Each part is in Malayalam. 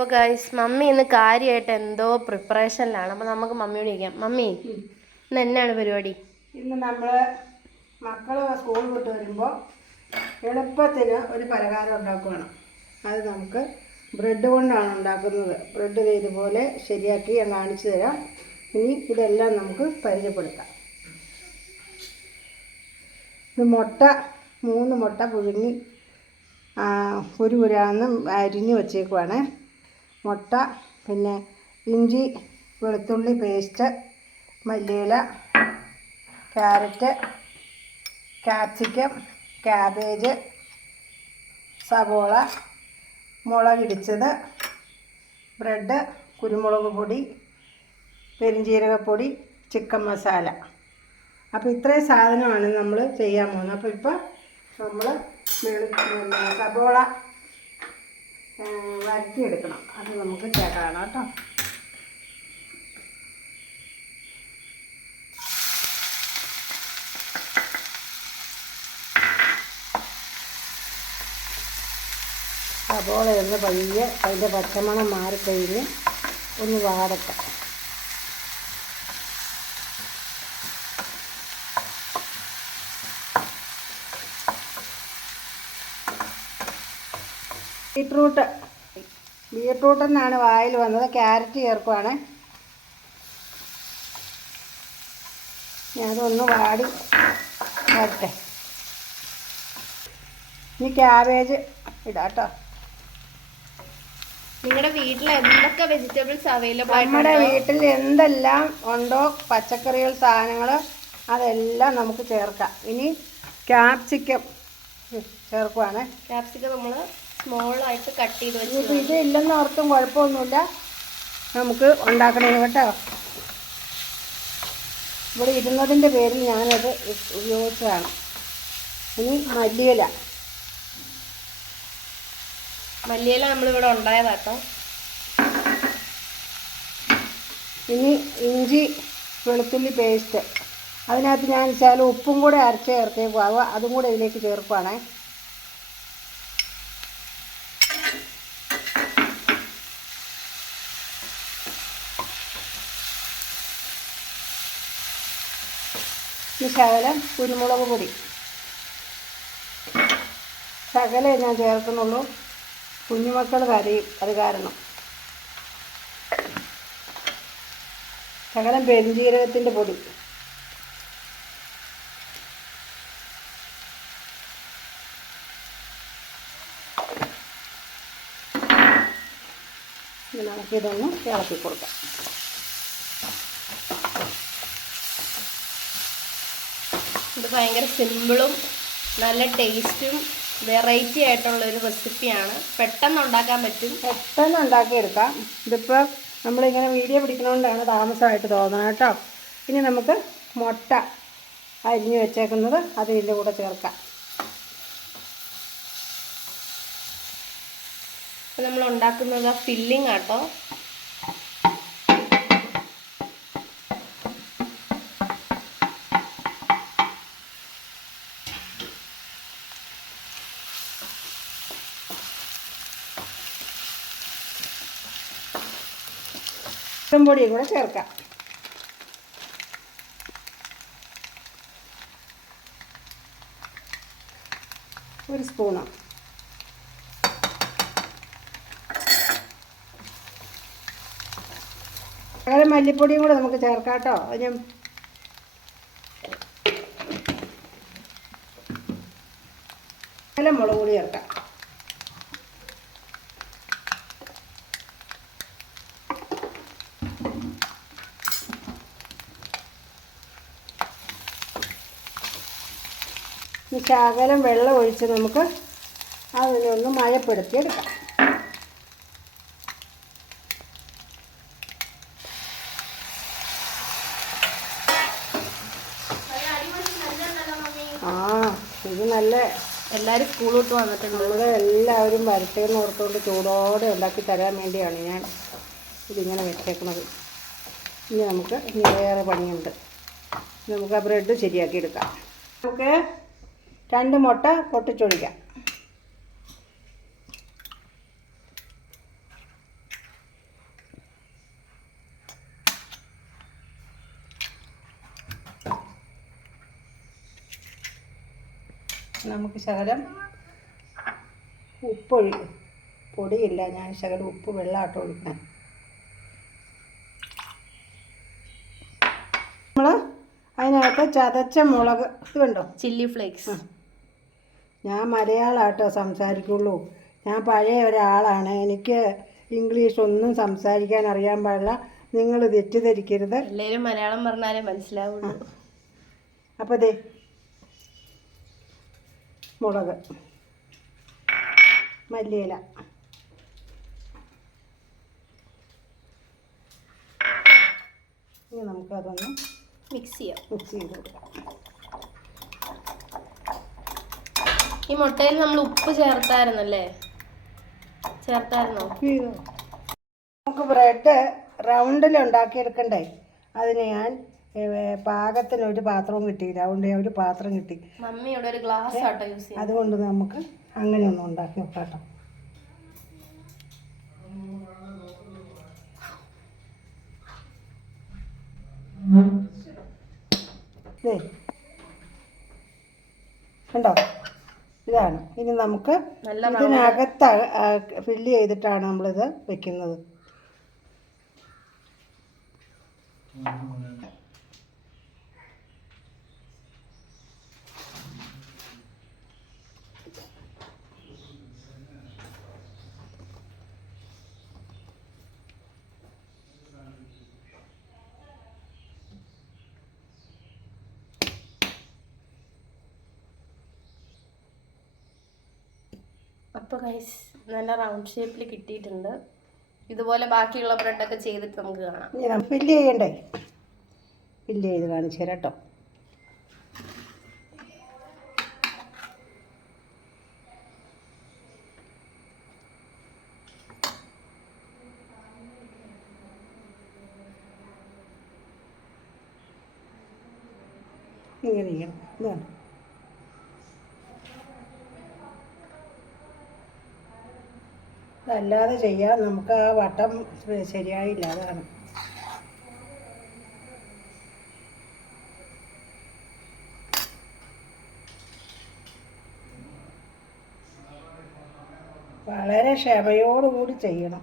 അപ്പോൾ ഗൈസ് മമ്മി ഇന്ന് കാര്യമായിട്ട് എന്തോ പ്രിപ്പറേഷനിലാണ്. അപ്പോൾ നമുക്ക് മമ്മിയോട് ചോദിക്കാം. മമ്മി ഇന്ന് എന്നാണ് പരിപാടി? ഇന്ന് നമ്മൾ മക്കൾ സ്കൂൾ വിട്ട് വരുമ്പോൾ എളുപ്പത്തിന് ഒരു പലഹാരം ഉണ്ടാക്കുകയാണ്. അത് നമുക്ക് ബ്രെഡ് കൊണ്ടാണ് ഉണ്ടാക്കുന്നത്. ബ്രെഡ് ഇതുപോലെ ശരിയാക്കി ഞാൻ കാണിച്ചു തരാം. ഇനി ഇതെല്ലാം നമുക്ക് പരിചയപ്പെടുത്താം. ഇത് മുട്ട 3 മുട്ട പുഴുങ്ങി ഒരു ഉരാന്ന് അരിഞ്ഞ് വച്ചേക്കുവാണ്. മുട്ട, പിന്നെ ഇഞ്ചി വെളുത്തുള്ളി പേസ്റ്റ്, മല്ലിയില, ക്യാരറ്റ്, ക്യാപ്സിക്കം, ക്യാബേജ്, സവോള, മുളകിടിച്ചത്, ബ്രെഡ്, കുരുമുളക് പൊടി, പെരുംജീരകപ്പൊടി, ചിക്കൻ മസാല. അപ്പോൾ ഇത്രയും സാധനമാണ് നമ്മൾ ചെയ്യാൻ പോകുന്നത്. അപ്പോൾ ഇപ്പോൾ നമ്മൾ സവോള വരട്ടിയെടുക്കണം. അത് നമുക്ക് ചേർക്കണം കേട്ടോ. സവോള ഒന്ന് പയ്യെ അതിൻ്റെ പച്ചമണം മാറിക്കഴിഞ്ഞ് ഒന്ന് വാടട്ടെ. ബീട്രൂട്ട് എന്നാണ് വായിൽ വന്നത്. ക്യാരറ്റ് ചേർക്കുവാണ്. അതൊന്ന് വാടി വരട്ടെ. ഇനി ക്യാബേജ് ഇടാം കേട്ടോ. നിങ്ങളുടെ വീട്ടിൽ എന്തൊക്കെ വെജിറ്റബിൾസ് അവൈലബിൾ? നമ്മുടെ വീട്ടിൽ എന്തെല്ലാം ഉണ്ടോ പച്ചക്കറികൾ, സാധനങ്ങൾ അതെല്ലാം നമുക്ക് ചേർക്കാം. ഇനി ക്യാപ്സിക്കം ചേർക്കുവാണ്. ക്യാപ്സിക്കം നമ്മൾ സ്മോളായിട്ട് കട്ട് ചെയ്ത് വെച്ചു. ഇത് ഇല്ലെന്ന് ഓർത്തും കുഴപ്പമൊന്നുമില്ല, നമുക്ക് ഉണ്ടാക്കണേ കേട്ടോ. ഇവിടെ ഇരുന്നതിൻ്റെ പേരിൽ ഞാനത് ഉപയോഗിച്ചതാണ്. ഇനി മല്ലിയില നമ്മളിവിടെ ഉണ്ടായതാട്ടോ. ഇനി ഇഞ്ചി വെളുത്തുള്ളി പേസ്റ്റ്. അതിനകത്ത് ഞാൻ വെച്ചാൽ ഉപ്പും കൂടെ അരച്ച് ചേർത്തേക്കുവാകുക. അതും കൂടെ ഇതിലേക്ക് ചേർക്കുവാണേ. ശകലം കുരുമുളക് പൊടി, ശകലേ ഞാൻ ചേർക്കുന്നുള്ളൂ. കുഞ്ഞുമക്കൾ കരയും, അത് കാരണം. ശകലം പെരുംജീരകത്തിൻ്റെ പൊടി, നമുക്കിതൊന്ന് ഇളക്കി കൊടുക്കാം. ഇത് ഭയങ്കര സിമ്പിളും നല്ല ടേസ്റ്റും വെറൈറ്റി ആയിട്ടുള്ളൊരു റെസിപ്പിയാണ്. പെട്ടെന്ന് ഉണ്ടാക്കാൻ പറ്റും, പെട്ടെന്ന് ഉണ്ടാക്കിയെടുക്കാം. ഇതിപ്പോൾ നമ്മളിങ്ങനെ വീഡിയോ പിടിക്കണോണ്ടാണ് താമസമായിട്ട് തോന്നുന്നത് കേട്ടോ. ഇനി നമുക്ക് മുട്ട അരിഞ്ഞ് വെച്ചേക്കുന്നത് അത് ഇതിൻ്റെ കൂടെ ചേർക്കാം. അപ്പോൾ നമ്മൾ ഉണ്ടാക്കുന്നത് ഫില്ലിംഗ് ആട്ടോ. പൊടിയും കൂടെ ചേർക്കാം. ഒരു സ്പൂണ്. അങ്ങനെ മല്ലിപ്പൊടിയും കൂടെ നമുക്ക് ചേർക്കാം കേട്ടോ. അതിന് നല്ല മുളക് പൊടി ചേർക്കാം. ശകലം വെള്ളം ഒഴിച്ച് നമുക്ക് അതിനൊന്ന് മയപ്പെടുത്തിയെടുക്കാം. ഇത് നല്ല എല്ലാവരും സ്കൂൾ വിട്ട് വന്നിട്ടുണ്ട്. നമ്മുടെ എല്ലാവരും വരട്ടേന്ന് ഓർത്തുകൊണ്ട് ചൂടോടെ ഉണ്ടാക്കി തരാൻ വേണ്ടിയാണ് ഞാൻ ഇതിങ്ങനെ വെച്ചേക്കുന്നത്. ഇനി നമുക്ക് വേറെ പണിയുണ്ട്. നമുക്ക് ആ ബ്രെഡ് ശരിയാക്കി എടുക്കാം. നമുക്ക് 2 മുട്ട പൊട്ടിച്ചൊഴിക്കാം. നമുക്ക് ശകലം ഉപ്പ് പൊടിയില്ല, ഞാൻ ശകലം ഉപ്പ് വെള്ളമായിട്ട് ഒഴിക്കണം. നമ്മൾ അതിനകത്ത് ചതച്ച മുളക് ഇത് കണ്ടോ, ചില്ലി ഫ്ലേക്സ്. ഞാൻ മലയാളമായിട്ടോ സംസാരിക്കുള്ളൂ. ഞാൻ പഴയ ഒരാളാണ്, എനിക്ക് ഇംഗ്ലീഷ് ഒന്നും സംസാരിക്കാൻ അറിയാൻ പാടില്ല. നിങ്ങൾ തെറ്റിദ്ധരിക്കരുത്. എല്ലാവരും മലയാളം പറഞ്ഞാലേ മനസ്സിലാവുള്ളൂ. അപ്പോൾ ദേ മുളക്, മല്ലിയില, ഇനി നമുക്കതൊന്ന് മിക്സ് ചെയ്ത് കൊടുക്കാം. ഈ മുട്ടയിൽ നമ്മൾ ഉപ്പ് ചേർത്തായിരുന്നല്ലേ? ചേർത്തായിരുന്നോ? നമുക്ക് ബ്രെഡ് റൗണ്ടിൽ ഉണ്ടാക്കിയെടുക്കണ്ടേ? അതിന് ഞാൻ പാകത്തിന് ഒരു പാത്രവും കിട്ടി, ഒരു പാത്രം കിട്ടി. മമ്മി ഇവിടെ ഒരു ഗ്ലാസ് ആട്ടോ യൂസ് ചെയ്യുന്നത്. അതുകൊണ്ട് നമുക്ക് അങ്ങനെ ഒന്ന് ഉണ്ടാക്കി വെക്കാട്ടോ. കണ്ടോ, ഇതാണ്. ഇനി നമുക്ക് ഇതിനകത്ത് ഫില്ല് ചെയ്തിട്ടാണ് നമ്മളിത് വെക്കുന്നത്. അപ്പോൾ ഗൈസ് നല്ല റൗണ്ട് ഷേപ്പിൽ കിട്ടിയിട്ടുണ്ട്. ഇതുപോലെ ബാക്കിയുള്ള ബ്രെഡൊക്കെ ചെയ്തിട്ട് നമുക്ക് കാണാം. ഇനി നമുക്ക് ഫില്ല് ചെയ്യണ്ടേ? ഫില്ല് ചെയ്ത് കാണിച്ചു തരാം കേട്ടോ. ഇങ്ങനെ ചെയ്യണം. ഇതാണ്. അല്ലാതെ ചെയ്യാൻ നമുക്ക് ആ വട്ടം ശരിയായില്ല, അതാണ്. വളരെ ക്ഷമയോടുകൂടി ചെയ്യണം.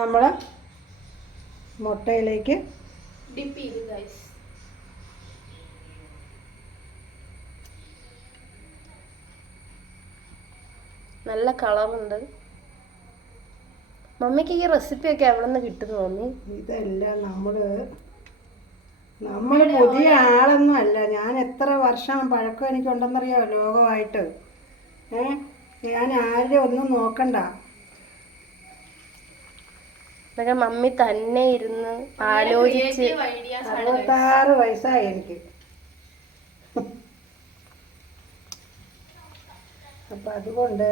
നമ്മൾ മുട്ടയിലേക്ക് ഡിപ്പ് ചെയ്തു ഗൈസ്. നല്ല കളറുണ്ട്. മമ്മിക്ക് ഈ റെസിപ്പിയൊക്കെ എവിടെ നിന്ന് കിട്ടുന്നു മമ്മി? ഇതെല്ലാം നമ്മൾ പുതിയ ആളൊന്നും അല്ല. ഞാൻ എത്ര വർഷം പഴക്കം എനിക്കുണ്ടെന്നറിയാമോ ലോകമായിട്ട്. ഞാൻ ആരും ഒന്നും നോക്കണ്ട. ഇതൊക്കെ മമ്മി തന്നെ ഇരുന്ന് ആലോചിച്ച്. 66 വയസ്സായി എനിക്ക്. അപ്പൊ അതുകൊണ്ട്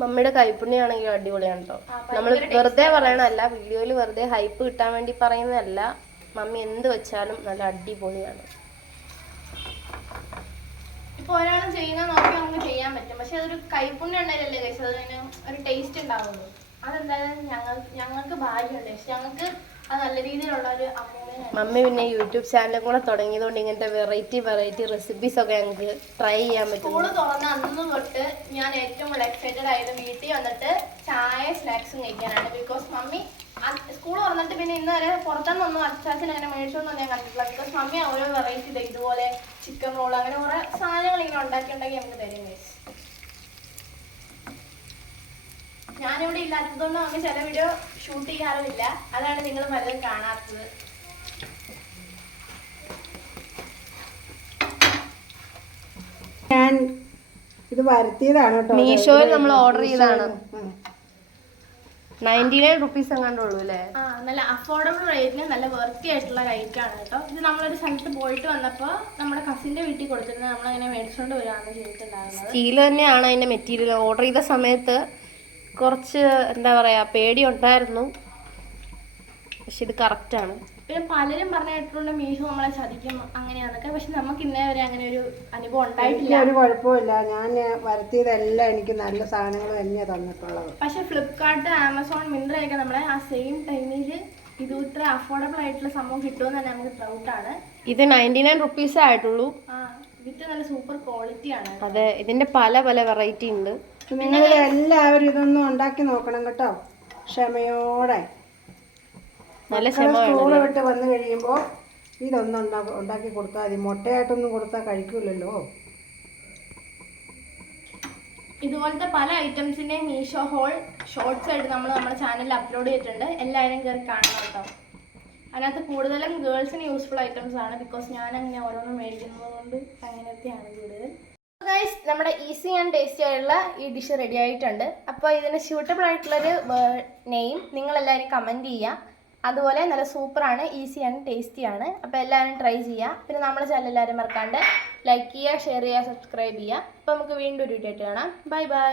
മമ്മിയുടെ കൈപ്പുണ്യാണെങ്കിൽ അടിപൊളിയാണ് കേട്ടോ. നമ്മൾ വെറുതെ പറയണല്ല, വീഡിയോയിൽ വെറുതെ ഹൈപ്പ് കിട്ടാൻ വേണ്ടി പറയുന്നതല്ല. മമ്മി എന്ത് വെച്ചാലും നല്ല അടിപൊളിയാണ്. ഇപ്പൊ ഒരാളും ചെയ്യുന്ന നോക്കി നമുക്ക് ചെയ്യാൻ പറ്റും, പക്ഷെ അതൊരു കൈപ്പുണ്യം ഉണ്ടായില്ലല്ലേ കഴിച്ചത്, അതിന് ഒരു ടേസ്റ്റ് ഉണ്ടാവുള്ളൂ. അതെന്തായാലും ഞങ്ങൾക്ക് ഭാഗ്യമുണ്ട്, പക്ഷെ ഞങ്ങൾക്ക് അത് നല്ല രീതിയിലുള്ള ഒരു അമ്മൂമ്മ. മമ്മി പിന്നെ യൂട്യൂബ് ചാനലും കൂടെ തുടങ്ങിയതുകൊണ്ട് ഇങ്ങനത്തെ വെറൈറ്റി റെസിപ്പീസ് ഒക്കെ ഞങ്ങൾക്ക് ട്രൈ ചെയ്യാൻ പറ്റും. സ്കൂള് തുറന്ന അന്ന് തൊട്ട് ഞാൻ ഏറ്റവും കൂടുതൽ എക്സൈറ്റഡ് ആയത് വീട്ടിൽ വന്നിട്ട് ചായ സ്നാക്സും കഴിക്കാനാണ്. ബിക്കോസ് മമ്മി സ്കൂൾ തുറന്നിട്ട് പിന്നെ ഇന്ന് വരെ പുറത്തുനിന്നൊന്നും അച്ചാച്ചൻ അങ്ങനെ മേടിച്ചൊന്നും ഞാൻ കണ്ടിട്ടില്ല. ബിക്കോസ് മമ്മി ഓരോ വെറൈറ്റി ഇതുപോലെ ചിക്കൻ റോൾ അങ്ങനെ കുറെ സാധനങ്ങൾ ഇങ്ങനെ ഉണ്ടാക്കി നമുക്ക് തരും ഗൈസ്. ഞാനിവിടെ ഇല്ലാത്തതുകൊണ്ട് നമുക്ക് ചില വീഡിയോ ഷൂട്ട് ചെയ്യാറുമില്ല, അതാണ് നിങ്ങൾ പലതും കാണാത്തത്. ഞാൻ ഇത് വരുത്തിയതാണ് കേട്ടോ. മീഷോയിൽ നമ്മൾ ഓർഡർ ചെയ്തതാണ്. 99 റുപ്പീസ് എങ്ങാണ്ടുള്ളൂ അല്ലേ? നല്ല അഫോർഡബിൾ റേറ്റിന് നല്ല വെർത്തി ആയിട്ടുള്ള റേറ്റ് ആണ് കേട്ടോ. ഇത് നമ്മളൊരു സ്ഥലത്ത് പോയിട്ട് വന്നപ്പോൾ നമ്മുടെ കസിന്റെ വീട്ടിൽ കൊടുത്തിരുന്നത് നമ്മളങ്ങനെ മേടിച്ചുകൊണ്ട് വരികയാണ് ചെയ്തിട്ടുണ്ടായിരുന്നത്. സ്റ്റീൽ തന്നെയാണ് അതിന്റെ മെറ്റീരിയൽ. ഓർഡർ ചെയ്ത സമയത്ത് കുറച്ച് എന്താ പറയാ പേടി ഉണ്ടായിരുന്നു, പക്ഷെ ഇത് കറക്റ്റാണ്. പിന്നെ പലരും പറഞ്ഞു കേട്ടിട്ടുണ്ട് മീഷോ നമ്മളെ ചതിക്കും അങ്ങനെയാന്നൊക്കെ. പക്ഷെ നമുക്ക് ഇന്നേ വരെ അങ്ങനെ ഒരു അനുഭവം ഉണ്ടായിട്ടില്ല. ഒരു കുഴപ്പമില്ല. ഞാൻ വരുത്തിയതെല്ലാം എനിക്ക് നല്ല സാധനങ്ങൾ തന്നെയാണ് തന്നിട്ടുള്ളത്. പക്ഷെ ഫ്ലിപ്കാർട്ട്, ആമസോൺ, മിന്ത്രയൊക്കെ നമ്മളെ ആ സെയിം ടൈമിൽ ഇത് ഇത്ര അഫോർഡബിൾ ആയിട്ടുള്ള സംഭവം കിട്ടുമെന്ന് തന്നെ നമുക്ക് ഡൗട്ടാണ്. ഇത് 99 റുപ്പീസേ ആയിട്ടുള്ളൂ. വിത്ത് നല്ല സൂപ്പർ ക്വാളിറ്റി ആണ്. അതെ, ഇതിന്റെ പല പല വെറൈറ്റി ഉണ്ട്. നിങ്ങൾ എല്ലാവരും ഇതൊന്നും ഉണ്ടാക്കി നോക്കണം കേട്ടോ, ക്ഷമയോടെ. നല്ല ക്ഷമ സ്കൂൾ വിട്ട് വന്നു കഴിയുമ്പോൾ ഇതൊന്നും ഉണ്ടാക്കി കൊടുത്താൽ മതി. മുട്ടയായിട്ടൊന്നും കൊടുത്താൽ കഴിക്കൂലല്ലോ. ഇതുപോലത്തെ പല ഐറ്റംസിൻ്റെയും മീഷോ ഹോൾ ഷോർട്സ് ആയിട്ട് നമ്മൾ നമ്മുടെ ചാനലിൽ അപ്ലോഡ് ചെയ്തിട്ടുണ്ട്. എല്ലാവരും കയറി കാണണം കേട്ടോ. അതിനകത്ത് കൂടുതലും ഗേൾസിന് യൂസ്ഫുൾ ഐറ്റംസ് ആണ്. ബിക്കോസ് ഞാൻ അങ്ങനെ ഓരോന്നും മേടിക്കുന്നത് കൊണ്ട് അങ്ങനത്തെയാണ് കൂടുതൽ. ഗൈസ്, നമ്മുടെ ഈസി ആൻഡ് ടേസ്റ്റി ആയിട്ടുള്ള ഈ ഡിഷ് റെഡി ആയിട്ടുണ്ട്. അപ്പോൾ ഇതിന് സ്യൂട്ടബിൾ ആയിട്ടുള്ളൊരു നെയിം നിങ്ങളെല്ലാവരും കമൻറ്റ് ചെയ്യുക. അതുപോലെ നല്ല സൂപ്പറാണ്, ഈസി ആൻഡ് ടേസ്റ്റി ആണ്. അപ്പോൾ എല്ലാവരും ട്രൈ ചെയ്യുക. പിന്നെ നമ്മുടെ ചാനൽ എല്ലാവരും മറക്കാണ്ട് ലൈക്ക് ചെയ്യുക, ഷെയർ ചെയ്യുക, സബ്സ്ക്രൈബ് ചെയ്യുക. അപ്പോൾ നമുക്ക് വീണ്ടും ഒരു വീഡിയോ ആയിട്ട് കാണാം. Bye bye.